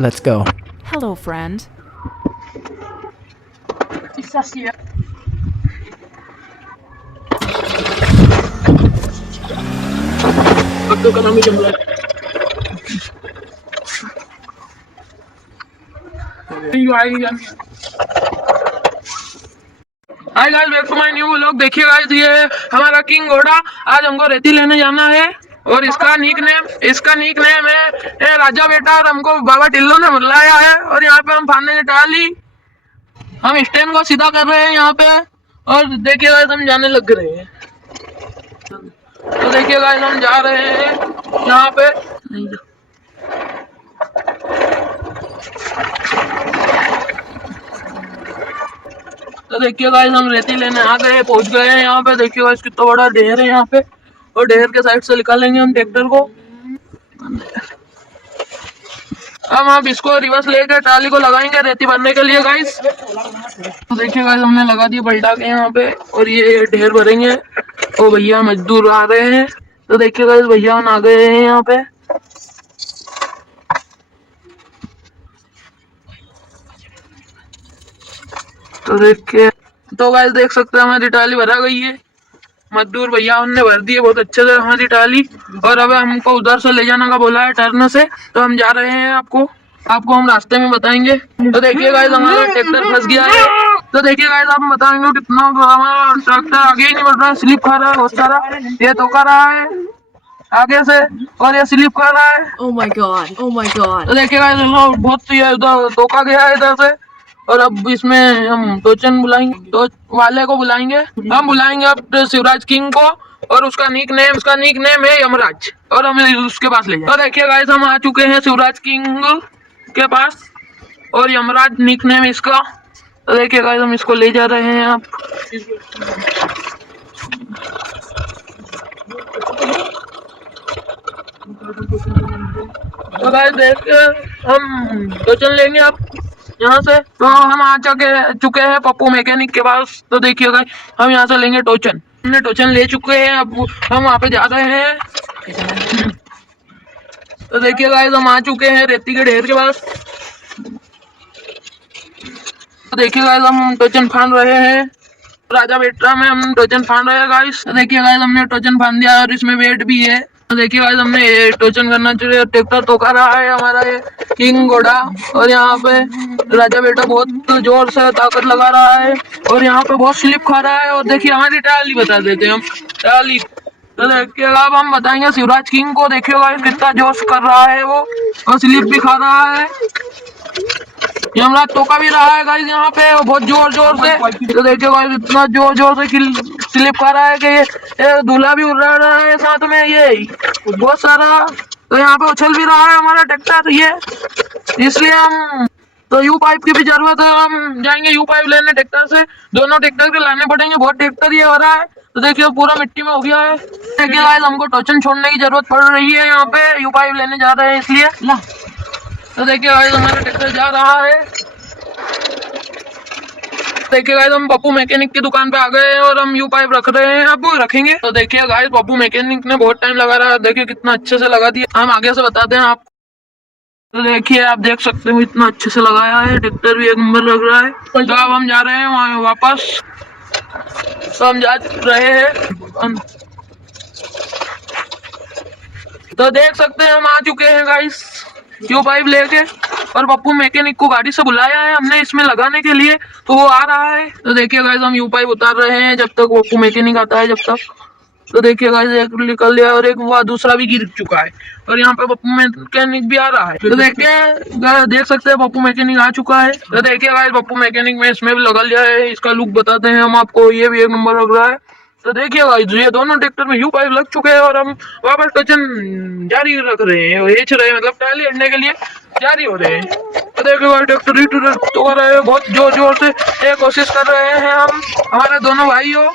Let's go. Hello, friend. अब तो कलम ही जम रहा है। Hi guys, back to my new vlog. देखिए गाइस, ये हमारा किंग घोड़ा आज हमको रेती लेने जाना है और इसका निक नेम है राजा बेटा। और हमको बाबा टिल्लू ने बुलाया है और यहाँ पे हम फाड़ने डाली, हम स्टैंड को सीधा कर रहे हैं यहाँ पे। और देखिए गाइस, हम जाने लग रहे हैं। तो देखिए गाइस, हम जा रहे हैं यहाँ पे। तो देखिए गाइस, हम रेती लेने आ गए, पहुंच गए हैं यहाँ पे। देखिए गाइस, कितना बड़ा ढेर है यहाँ पे और ढेर के साइड से निकालेंगे हम ट्रैक्टर को। अब आप इसको रिवर्स लेकर ट्राली को लगाएंगे रेती भरने के लिए गाइस। तो देखिए गाइस, हमने लगा दिया पलटा के यहाँ पे और ये ढेर भरेंगे। और भैया मजदूर आ रहे हैं। तो देखिए गाइस, भैया आ गए हैं यहाँ पे। तो देखिए, तो गाइस देख सकते हैं हमारी ट्राली भरा गई है। मजदूर भैया उनने भर दी है बहुत अच्छे से हमारी ट्राली। और अब हमको उधर से ले जाने का बोला है टर्न से, तो हम जा रहे हैं। आपको हम रास्ते में बताएंगे। तो देखिए गाइस, हमारा ट्रैक्टर फंस गया है। तो देखिए गाइस, आप बताएंगे कितना हमारा ट्रैक्टर आगे ही नहीं बढ़ रहा है, स्लिप खा रहा है बहुत सारा। ये तो कर रहा है आगे से और ये स्लिप कर रहा है। Oh my god. Oh my god. तो देखिए गाइस, बहुत ये उधर टोका गया है इधर से। और अब इसमें हम टोचन बुलाएंगे, तो वाले को बुलाएंगे। हम बुलाएंगे अब शिवराज किंग को और उसका निक नेम है यमराज। और हम उसके पास ले जाएंगे। तो देखिए गाइस, हम आ चुके हैं शिवराज किंग के पास और यमराज निक नेम इसका। तो देखिए गाइस, हम इसको ले जा रहे हैं आप। तो गाइस देखिए, हम टोचन लेंगे आप यहाँ से। तो हम आ चुके हैं पप्पू मैकेनिक के पास। तो देखिए गाइस, हम यहाँ से लेंगे टोचन। हमने टोचन ले चुके हैं, अब हम वहाँ पे जा रहे हैं। तो देखिए गाइस, हम आ चुके हैं रेती के ढेर के पास। तो देखिए गाइस, हम टोचन फाड़ रहे हैं। राजा बेटा में हम टोचन फाड़ रहे हैं गाइस। तो देखिए गाइस, हमने टोचन फाड़ दिया और इसमें वेट भी है। तो देखिए गाइस, हमने ये टोचन करना चाहिए। ट्रैक्टर तो कर रहा है हमारा ये किंग घोड़ा। और यहाँ पे राजा बेटा बहुत जोर से ताकत लगा रहा है और यहाँ पे बहुत स्लिप खा रहा है। और देखिए हमारी ट्राली बता देते हैं हम, ट्राली। तो देखिए अब हम बताएंगे शिवराज किंग को। देखिए गाइस, कितना जोश कर रहा है वो और स्लिप भी खा रहा है। यमराज टोका भी रहा है गाइस यहाँ पे बहुत जोर से। तो देखिए गाइस, इतना जोर से स्लिप कर रहा है कि ये दूल्हा भी उड़ रहा है साथ में, ये बहुत सारा। तो यहाँ पे उछल भी रहा है हमारा ट्रैक्टर ये, इसलिए हम तो यू पाइप की भी जरूरत है। हम जाएंगे यू पाइप लेने ट्रैक्टर से। दोनों ट्रैक्टर के लाने पड़ेंगे, बहुत ट्रैक्टर ये हो रहा है। तो देखिए पूरा मिट्टी में हो गया है। देखिए गाइस, हमको टोचन छोड़ने की जरूरत पड़ रही है यहाँ पे, यू पाइप लेने जा रहे हैं इसलिए। तो देखिए गाइस, हमारा ट्रैक्टर जा रहा है। देखिए गाइस, हम पप्पू मैकेनिक की दुकान पे आ गए हैं और हम यू पाइप रख रहे हैं, अब रखेंगे। तो देखिए गाइस, पप्पू मैकेनिक ने बहुत टाइम लगा रहा है। देखिए कितना अच्छे से लगा दिया। हम आगे से बताते हैं आप। तो देखिए, आप देख सकते हो इतना अच्छे से लगाया है। ट्रैक्टर भी एक नंबर लग रहा है। तो अब हम जा रहे हैं वहाँ वापस। तो हम जा रहे हैं। तो देख सकते हैं हम आ चुके हैं गाइस यू पाइप लेके। और पप्पू मैकेनिक को गाड़ी से बुलाया है हमने इसमें लगाने के लिए, तो वो आ रहा है। तो देखिए गाइस, हम यू पाइप उतार रहे हैं जब तक पप्पू मैकेनिक आता है, जब तक। तो देखिए गाइस, एक निकल गया और एक वो दूसरा भी गिर चुका है और यहाँ पे पप्पू मैकेनिक भी आ रहा है। तो देखिए देख सकते हैं पप्पू मैकेनिक आ चुका है। तो देखिए गाइस, पप्पू मैकेनिक में इसमें भी लगा लिया है। इसका लुक बताते हैं हम आपको, ये भी एक नंबर लग रहा है। तो देखिए गाइस, ये दोनों ट्रैक्टर में यू पाइप लग चुके हैं और हम वापस टोचन जारी रख रहे हैं, हेच रहे हैं, मतलब ट्राली हटने के लिए जारी हो रहे हैं। तो देखिए गाइस, ट्रैक्टर तो कर रहे हैं बहुत जोर से, ये कोशिश कर रहे हैं हम, हमारे दोनों भाई हो।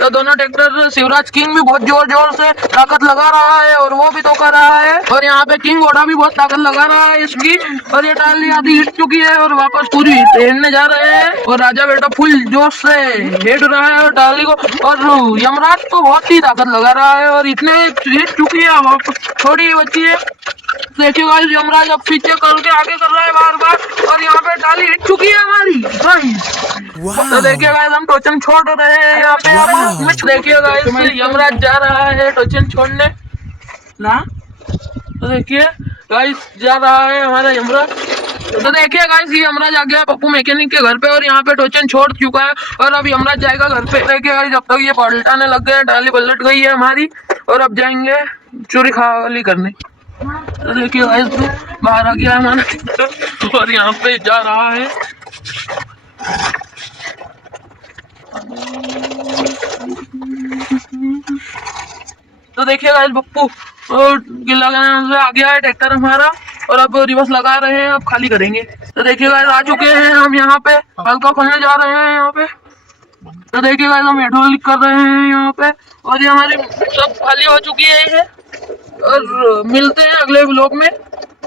तो दोनों ट्रैक्टर शिवराज किंग भी बहुत जोर जोर से ताकत लगा रहा है और वो भी तो कर रहा है, और यहाँ पे किंग घोड़ा भी बहुत ताकत लगा रहा है इसकी, और ये टाली आधी हिट चुकी है और वापस पूरी हिटने जा रहे हैं, और राजा बेटा फुल जोश से हिट रहा है और टाली को, और यमराज को बहुत ही ताकत लगा रहा है और इतने हिट चुकी है, वापस थोड़ी बची है। देखिए गाइस यमराज अब पीछे करके आगे कर रहा है बार बार, और यहाँ पे टाली हिट चुकी है हमारी गाइस। तो देखिए गाइस हम टोचन छोड़ रहे हैं यहाँ पे, आप देखिए गाइस यमराज जा रहा है टोचन छोड़ने ना, तो देखिए गाइस जा रहा है हमारा यमराज। तो देखिए गाइस ये यमराज आ गया पप्पू मैकेनिक के घर पे, और यहाँ पे टोचन छोड़ चुका है और अब यमराज जाएगा घर पे। देखिए गाइस जब तक ये पलटाने लग गए टाली पलट गई है हमारी, और अब जाएंगे चोरी खाली करने। तो देखिए गाइस बाहर आ गया हमारा ट्रैक्टर और यहाँ पे जा रहा है। तो देखिए गाइस पप्पू गिला से आ गया है ट्रैक्टर हमारा, और अब रिवर्स लगा रहे हैं, अब खाली करेंगे। तो देखिए गाइस आ चुके हैं हम यहाँ पे, हल्का खोलने जा रहे हैं यहाँ पे। तो देखिए गाइस हम हाइड्रोलिक कर रहे हैं यहाँ पे, और ये हमारी सब खाली हो चुकी है ये, और मिलते हैं अगले ब्लॉग में।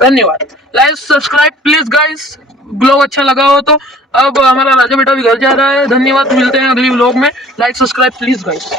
धन्यवाद। Like subscribe please guys, blog अच्छा लगा हो तो। अब हमारा राजा बेटा भी घर जा रहा है। धन्यवाद, मिलते हैं अगली ब्लॉग में। Like subscribe please guys.